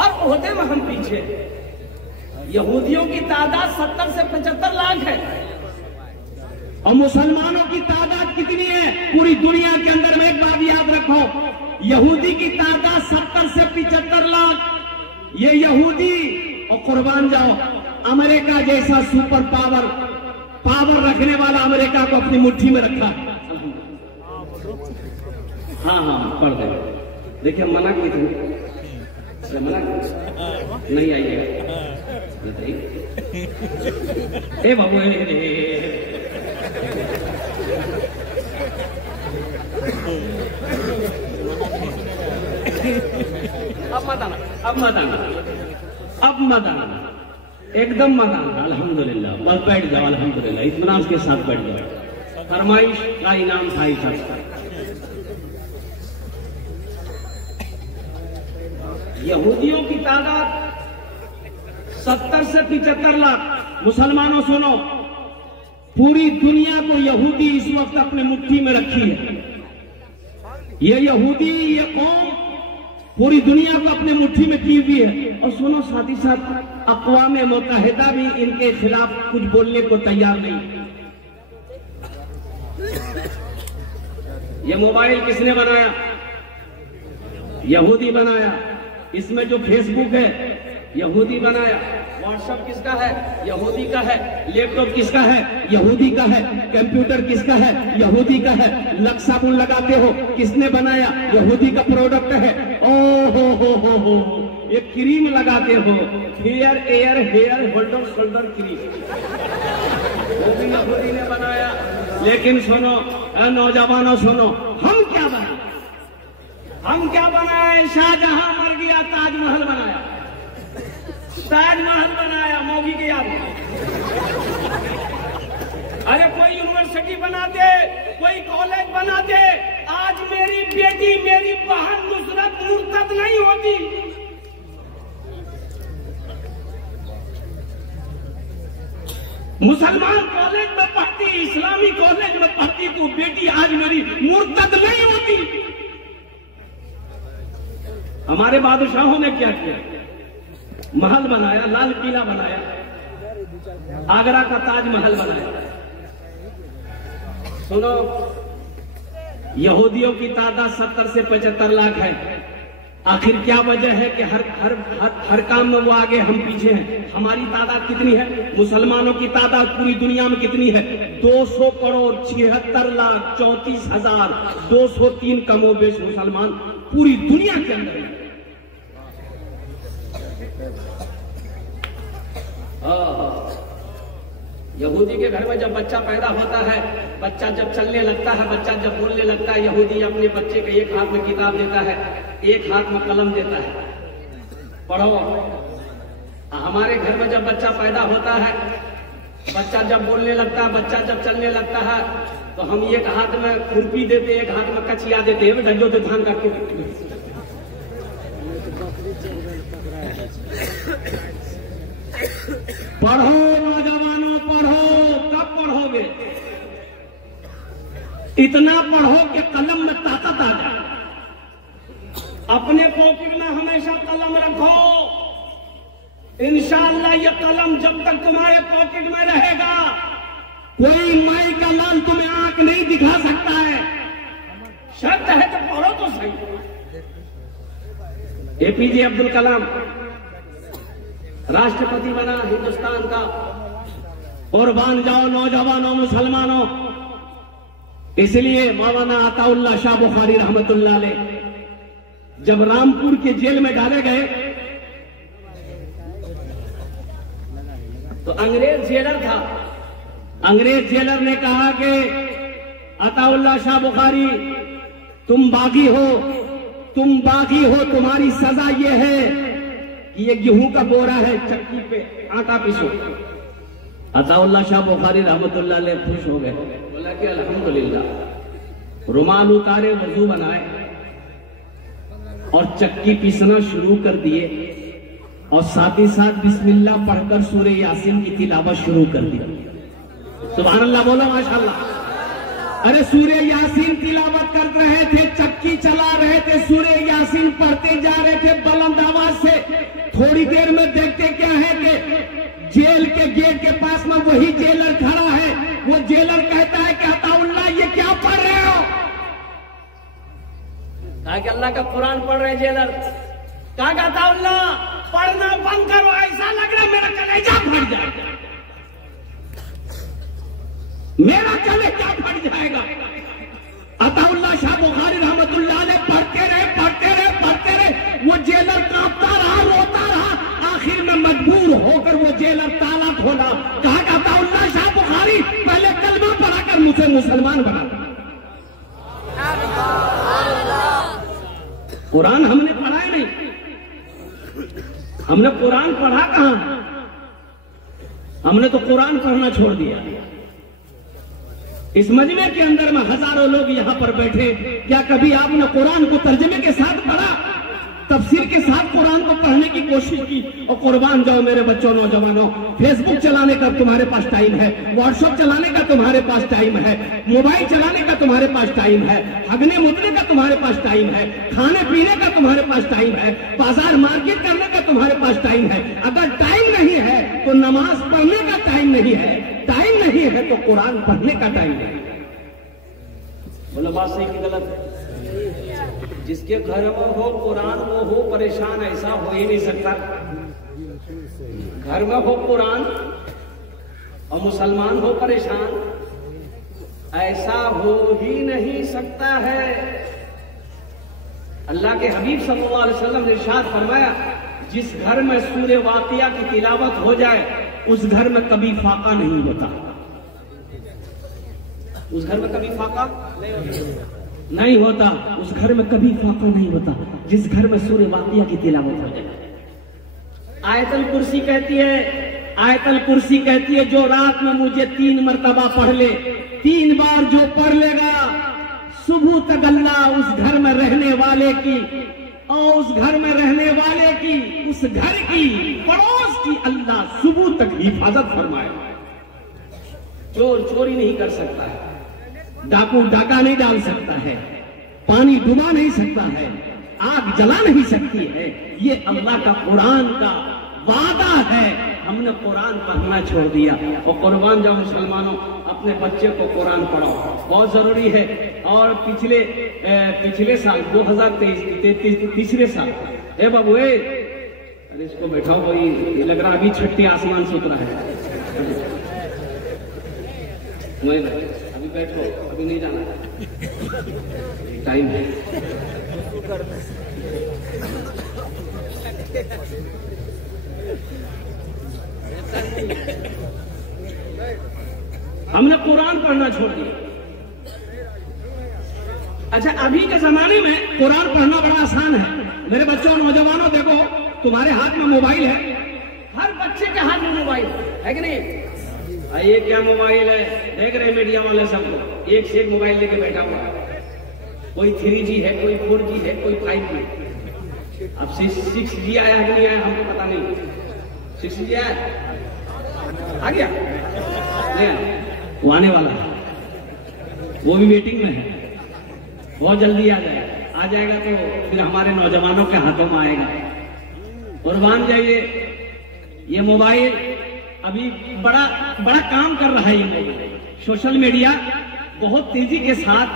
और ओहदे में हम पीछे। यहूदियों की तादाद 70 से 75 लाख है और मुसलमानों की तादाद कितनी है पूरी दुनिया के अंदर में? एक बात याद रखो, यहूदी की तादाद 70 से 75 लाख। ये यहूदी और कुर्बान जाओ, अमेरिका जैसा सुपर पावर रखने वाला अमेरिका को अपनी मुट्ठी में रखा। हाँ पढ़ गए। देखिए मना की थी, मना नहीं आइएगा। ए बाबू अब मत आना, एकदम मत आना। अल्हम्दुलिल्लाह, बस बैठ जाओ। अल्हम्दुलिल्लाह, इत्मीनान के साथ बैठ जाओ। फरमाइश का इनाम था ही था। यहूदियों की तादाद 70 से 75 लाख। मुसलमानों सुनो, पूरी दुनिया को यहूदी इस वक्त अपने मुट्ठी में रखी है। ये यहूदी, ये कौम पूरी दुनिया को अपने मुट्ठी में की हुई है। और सुनो, साथ ही साथ अक़वाम मुत्तहिदा भी इनके खिलाफ कुछ बोलने को तैयार नहीं। ये मोबाइल किसने बनाया? यहूदी बनाया। इसमें जो फेसबुक है यहूदी बनाया, व्हाट्सएप किसका है? यहूदी का है। लैपटॉप किसका है? यहूदी का है। कंप्यूटर किसका है? यहूदी का है। लक्स साबुन लगाते हो, किसने बनाया? यहूदी का प्रोडक्ट है। ओ हो ये क्रीम लगाते हो, hair hair holder shoulder cream, वो भी यहूदी ने बनाया। लेकिन सुनो नौजवानों, सुनो, हम क्या बनाए? शाहजहां मर गया, ताजमहल बनाया। ताजमहल बनाया मौगी के याद में। अरे कोई यूनिवर्सिटी बना दे, कोई कॉलेज बना दे। आज मेरी बेटी, मेरी बहन नुसरत मुर्तद नहीं होती। मुसलमान कॉलेज में पढ़ती, इस्लामी कॉलेज में पढ़ती, तो बेटी आज मेरी मुर्तद नहीं होती। हमारे बादशाहों ने क्या किया? महल बनाया, लाल किला बनाया, आगरा का ताजमहल बनाया। सुनो, यहूदियों की तादाद 70 से 75 लाख है। आखिर क्या वजह है कि हर काम में वो आगे, हम पीछे हैं? हमारी तादाद कितनी है? मुसलमानों की तादाद पूरी दुनिया में कितनी है? 200 करोड़ 76 लाख 34,203 कमोबेश मुसलमान पूरी दुनिया के अंदर है। यहूदी के घर में जब बच्चा पैदा होता है, बच्चा जब चलने लगता है, बच्चा जब बोलने लगता है, यहूदी अपने बच्चे के एक हाथ में किताब देता है, एक हाथ में कलम देता है, पढ़ो। हमारे घर में जब बच्चा पैदा होता है, बच्चा जब बोलने लगता है, बच्चा जब चलने लगता है, तो हम एक हाथ में खुरपी देते, एक हाथ में कचिया देते हैं, डंडो पे धान काट के। पढ़ो नौजवानों, पढ़ो। कब पढ़ोगे? इतना पढ़ो कि कलम में ताकत आ जाए। अपने पॉकेट में हमेशा कलम रखो। इंशाअल्लाह ये कलम जब तक तुम्हारे पॉकेट में रहेगा, कोई माई का लाल तुम्हें आंख नहीं दिखा सकता है। शर्त है तो पढ़ो तो सही। एपीजे अब्दुल कलाम राष्ट्रपति बना हिंदुस्तान का। कुर्बान जाओ नौजवानों, मुसलमानों। इसलिए मौलाना अताउल्लाह शाह बुखारी रहमतुल्लाह अलैह जब रामपुर के जेल में डाले गए, तो अंग्रेज जेलर था। अंग्रेज जेलर ने कहा कि अताउल्लाह शाह बुखारी, तुम बागी हो, तुम्हारी सजा ये है कि ये गेहूं का बोरा है, चक्की पे आटा पीसो। अताउल्लाह शाह बुखारी रहमतुल्लाह अलैह खुश हो गए, बोला कि अल्हम्दुलिल्लाह। रुमाल उतारे, वजू बनाए और चक्की पीसना शुरू कर दिए, और साथ ही साथ बिस्मिल्लाह पढ़कर सूरह यासीन की तिलावत शुरू कर दी। सुभान अल्लाह बोलो, माशाअल्लाह। अरे सूरह यासीन तिलावत कर रहे थे, चक्की चला रहे थे, सूरह यासीन पढ़ते जा रहे थे बुलंद आवाज से। थोड़ी देर में देखते क्या है कि जेल के गेट के पास में वही जेलर खड़ा है। वो जेलर कहता है कि अताउल्लाह ये क्या पढ़ रहे हो? कहा कि अल्लाह का कुरान पढ़ रहे जेलर। कहा कि अताउल्लाह पढ़ना बंद करो, ऐसा लग रहा है मेरा कलेजा फट जाएगा, मेरा कलेजा फट जाएगा। अताउल्लाह शाह बुखारी रहमतुल्लाह अलैह पढ़ते रहे पढ़ते रहे पढ़ते रहे। वो जेलर कांपता रहा, रोता रहा। आखिर में मजबूर होकर वो जेलर ताला खोला। कहा कि अताउल्लाह शाह बुखारी पहले कलमा पढ़ाकर मुझे मुसलमान बना। कुरान हमने पढ़ा ही नहीं, हमने कुरान पढ़ा कहां? हमने तो कुरान पढ़ना छोड़ दिया। इस मजमे के अंदर में हजारों लोग यहां पर बैठे, क्या कभी आपने कुरान को तर्जमे के साथ पढ़ा, तफसीर के साथ कुरान को पढ़ने की कोशिश की? और कुर्बान जाओ मेरे बच्चों, नौजवानों, फेसबुक चलाने का तुम्हारे पास टाइम है, व्हाट्सएप चलाने का तुम्हारे पास टाइम है, मोबाइल चलाने का तुम्हारे पास टाइम है, हगने मुतने का तुम्हारे पास टाइम है, खाने पीने का तुम्हारे पास टाइम है, बाजार मार्केट करने का तुम्हारे पास टाइम है। अगर टाइम नहीं है तो नमाज पढ़ने का टाइम नहीं है, टाइम नहीं है तो कुरान पढ़ने का टाइम नहीं है। बोलो बात सही कि गलत है? जिसके घर में हो कुरान वो हो परेशान, ऐसा हो ही नहीं सकता। घर में हो कुरान और मुसलमान हो परेशान, ऐसा हो ही नहीं सकता है। अल्लाह के हबीब सल्लल्लाहु अलैहि वसल्लम ने इरशाद फरमाया, जिस घर में सूरे वाक़िया की तिलावत हो जाए उस घर में कभी फाका नहीं होता। उस घर में कभी फाका नहीं होता, उस घर में कभी फाका नहीं होता जिस घर में सूरे वाक़िया की तिलावत हो जाए। आयतल कुर्सी कहती है, आयतल कुर्सी कहती है जो रात में मुझे 3 मरतबा पढ़ ले, 3 बार जो पढ़ लेगा सुबह तक अल्लाह उस घर में रहने वाले की और उस घर में रहने वाले की, उस घर की, पड़ोस की अल्लाह सुबह तक हिफाजत फरमाएगा। चोर चोरी नहीं कर सकता है, डाकू डाका नहीं डाल सकता है, पानी डुबा नहीं सकता है, आग जला नहीं सकती है। ये अल्लाह का कुरान का वादा है। हमने कुरान पढ़ना छोड़ दिया। और कुर्बान जाओ मुसलमानों, अपने बच्चे को कुरान पढ़ाओ, बहुत जरूरी है। और पिछले साल 2023 तीसरे साल, ए बाबू अरे इसको बैठाओ भाई, ये लग रहा अभी छठी आसमान से उतरा है। अभी बैठो, अभी नहीं जाना, टाइम है। हमने कुरान पढ़ना छोड़ दिया। अच्छा, अभी के जमाने में कुरान पढ़ना बड़ा आसान है। मेरे बच्चों और नौजवानों, देखो तुम्हारे हाथ में मोबाइल है, हर बच्चे के हाथ में मोबाइल है कि नहीं? ये क्या मोबाइल है, देख रहे मीडिया वाले सब लोग एक से एक मोबाइल लेके बैठा हुआ है। कोई 3G है, कोई 4G है, कोई 5G। अब 6G आया है कि नहीं आया हमको पता नहीं। 6G आया, आ गया नहीं, वो आने वाला है, वो भी वेटिंग में है, बहुत जल्दी आ जाएगा। आ जाएगा तो फिर हमारे नौजवानों के हाथों में आएगा। कुर्बान जाइए, ये मोबाइल अभी बड़ा बड़ा काम कर रहा है। ये मोबाइल, सोशल मीडिया बहुत तेजी के साथ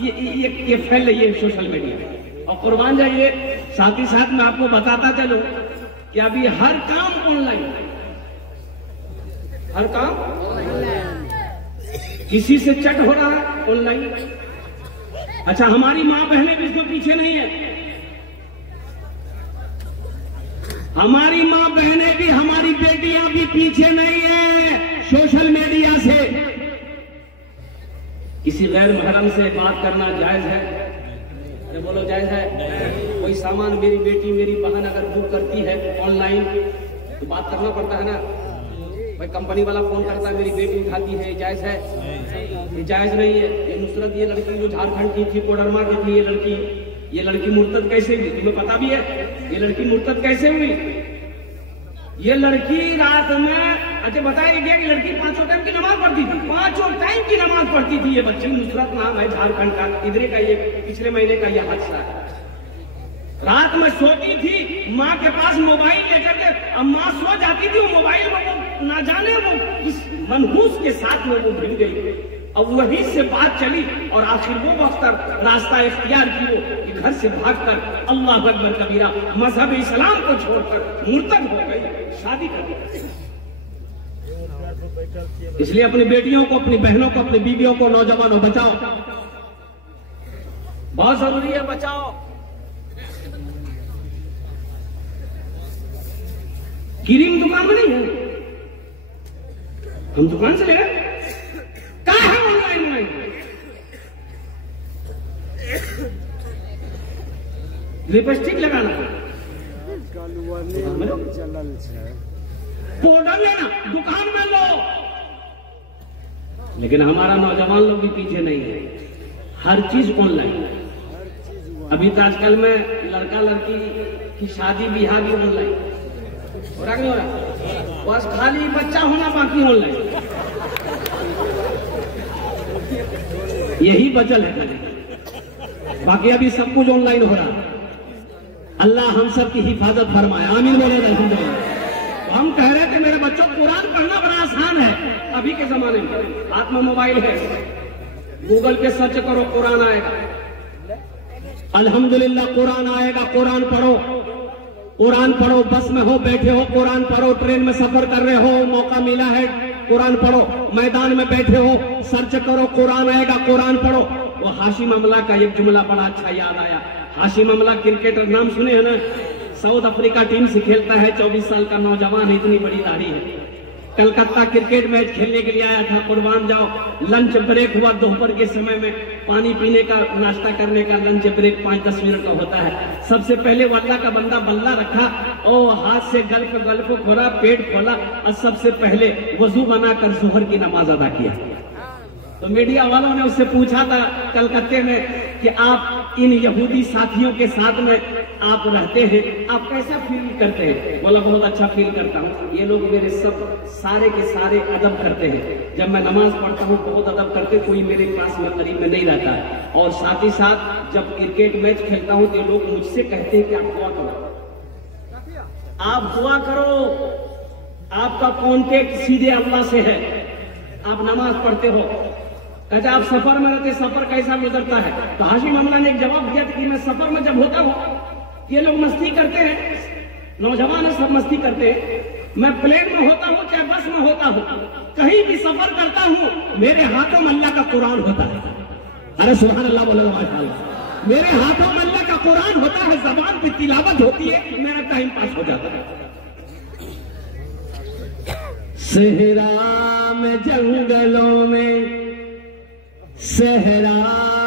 ये फैल रही है सोशल मीडिया। और कुर्बान जाइए, साथ ही साथ मैं आपको बताता चलूं कि अभी हर काम ऑनलाइन, हर काम किसी से चट हो रहा है ऑनलाइन। अच्छा, हमारी माँ बहनें भी इसमें पीछे नहीं है। हमारी माँ बहनें भी, हमारी बेटियां भी पीछे नहीं है सोशल मीडिया से। किसी गैर महरम से बात करना जायज है? अरे बोलो, जायज है? कोई सामान मेरी बेटी मेरी बहन अगर बुक करती है ऑनलाइन तो बात करना पड़ता है ना। भाई कंपनी वाला फोन करता है, मेरी बेटी उठाती है, जायज है? ये जायज नहीं है। ये नुसरत, ये लड़की जो झारखंड की थी, कोडरमा की थी, ये लड़की मुर्तद कैसे हुई? तुम्हें पता भी है ये लड़की मुर्तद कैसे हुई? ये लड़की रात में, अच्छा बताया गया कि लड़की 5 टाइम की नमाज पढ़ती थी, 5 टाइम की नमाज पढ़ती थी। ये बच्ची नुसरत नाम है, झारखंड का, इधर का, ये पिछले महीने का ये हादसा है। रात में सोती थी, माँ के पास मोबाइल लेकर के, अब माँ सो जाती थी, वो मोबाइल में वो ना जाने वो किस मनहूस के साथ में वो भिड़ गई। अब वहीं से बात चली और आखिर वो वक्त रास्ता इख्तियार की कि घर से भागकर अल्लाह अकबर कबीरा मजहब इस्लाम को छोड़कर मुर्तद हो गई, शादी कर दी। इसलिए अपनी बेटियों को, अपनी बहनों को, अपनी बीवियों को, नौजवानों बचाओ, बहुत जरूरी है, बचाओ। क्रीम दुकान में नहीं है, हम दुकान से ले रहे, कहाँ है ऑनलाइन? लिपस्टिक लगाना, पाउडर लेना, दुकान में लो। लेकिन हमारा नौजवान लोग भी पीछे नहीं है, हर चीज ऑनलाइन। अभी तो आजकल में लड़का लड़की की शादी ब्याह भी ऑनलाइन हो रहा, नहीं हो रहा, बस खाली बच्चा होना बाकी ऑनलाइन, यही बचल है, बाकी अभी सब कुछ ऑनलाइन हो रहा। अल्लाह हम सब की हिफाजत फरमाए, आमीन बोले अल्हम्दुलिल्लाह। हम कह रहे थे मेरे बच्चों कुरान पढ़ना बड़ा आसान है, अभी के जमाने में हाथ में मोबाइल है, गूगल पे सर्च करो कुरान आएगा, अल्हम्दुलिल्लाह कुरान आएगा। कुरान पढ़ो, कुरान पढ़ो, बस में हो, बैठे हो कुरान पढ़ो, ट्रेन में सफर कर रहे हो, मौका मिला है कुरान पढ़ो, मैदान में बैठे हो सर्च करो कुरान आएगा, कुरान पढ़ो। वो हाशिम अमला का एक जुमला बड़ा अच्छा याद आया। हाशिम अमला क्रिकेटर, नाम सुने हैं ना, साउथ अफ्रीका टीम से खेलता है, 24 साल का नौजवान है, इतनी बड़ी दाढ़ी है। कलकत्ता क्रिकेट मैच खेलने के लिए आया था, कुर्बान जाओ। लंच ब्रेक हुआ दोपहर के समय में, पानी पीने का, नाश्ता करने का लंच ब्रेक 5-10 मिनट का होता है। सबसे पहले वो अल्लाह का बंदा बल्ला रखा और हाथ से गल्फ खोला, पेट खोला और सबसे पहले वजू बनाकर जोहर की नमाज अदा किया। तो मीडिया वालों ने उससे पूछा था कलकत्ते में कि आप इन यहूदी साथियों के साथ में आप रहते हैं, आप कैसा फील करते हैं? बोला बहुत अच्छा फील करता हूँ, ये लोग मेरे सब सारे के सारे अदब करते हैं, जब मैं नमाज पढ़ता हूँ बहुत अदब करते, कोई मेरे पास में करीब में नहीं रहता, और साथ ही साथ जब क्रिकेट मैच खेलता हूँ तो लोग मुझसे कहते हैं कि आप दुआ करो, आप दुआ करो, आपका कॉन्टेक्ट सीधे अल्लाह से है, आप नमाज पढ़ते हो। कहते आप सफर में रहते, सफर कैसा गुजरता है? तो हाशिम अमला ने एक जवाब दिया था कि मैं सफर में जब होता हूँ, ये लोग मस्ती करते हैं, नौजवान है सब मस्ती करते हैं, मैं प्लेन में होता हूँ चाहे बस में होता हूँ, कहीं भी सफर करता हूँ, मेरे हाथों में अल्लाह का कुरान होता है। अरे सुभान अल्लाह बोलो माशाअल्लाह, मेरे हाथों में अल्लाह का कुरान होता है, जबान पे तिलावत होती है, मेरा टाइम पास हो जाता है। सहरा में जंगलों में, सहरा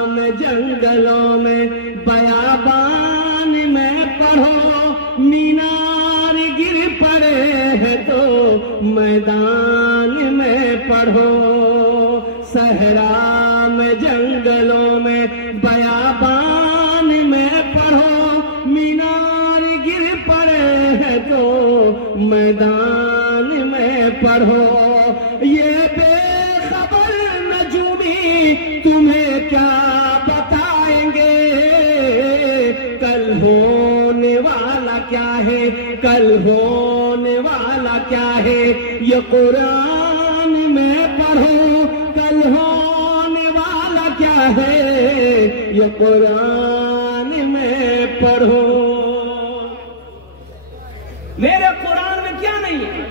में जंगलों में, बयाबान में पढ़ो, मीनार गिर पड़े हैं तो मैदान में पढ़ो। सहरा में जंगलों में, बयाबान में पढ़ो, मीनार गिर पड़े हैं तो मैदान में पढ़ो। ये बेखबर नजूमी तुम्हें क्या बताएंगे, कल होने वाला क्या है, कल होने वाला क्या है, ये कुरान में पढ़ो, कल होने वाला क्या है, ये कुरान में पढ़ो। मेरे कुरान में क्या नहीं है,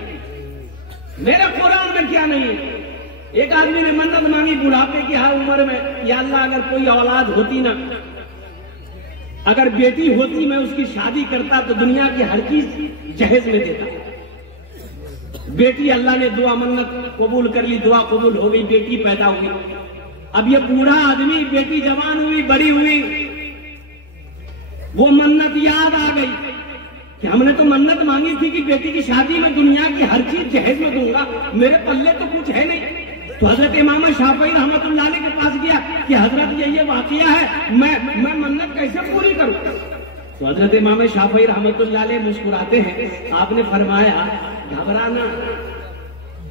मेरे कुरान में क्या नहीं है? एक आदमी ने मन्नत मांगी बुढ़ापे की हर उम्र में, या अल्लाह अगर कोई औलाद होती ना, अगर बेटी होती मैं उसकी शादी करता तो दुनिया की हर चीज जहेज में देता। बेटी अल्लाह ने दुआ मन्नत कबूल कर ली, दुआ कबूल हो गई, बेटी पैदा हुई। अब ये बूढ़ा आदमी, बेटी जवान हुई, बड़ी हुई, वो मन्नत याद आ गई कि हमने तो मन्नत मांगी थी कि बेटी की शादी में दुनिया की हर चीज जहेज में दूंगा, मेरे पल्ले तो कुछ है नहीं। तो हजरत इमाम शाफई रहमतुल्लाह अलैह के पास गया कि हजरत ये वाकया है, मैं मन्नत कैसे पूरी करूं? तो हजरत इमाम शाफई रहमतुल्लाह अलैह मुस्कुराते हैं, आपने फरमाया घबराना,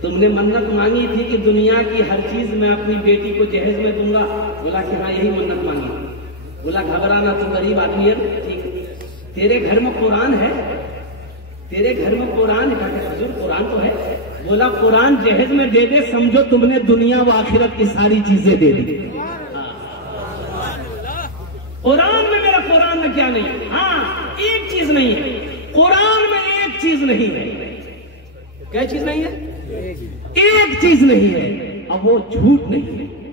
तुमने मन्नत मांगी थी कि दुनिया की हर चीज मैं अपनी बेटी को जहेज में दूंगा। बोला कि हाँ यही मन्नत मांगी। बोला घबराना, तू गरीब आदमी है, ठीक है, तेरे घर में कुरान है? तेरे घर में कुरान है? हुजूर कुरान तो है। बोला कुरान जहेज में दे दे, समझो तुमने दुनिया व आखिरत की सारी चीजें दे दी। कुरान में, मेरा कुरान में क्या नहीं है? हाँ, एक चीज नहीं है कुरान में, एक चीज नहीं है। क्या चीज नहीं है? एक चीज नहीं है। अब वो झूठ नहीं है,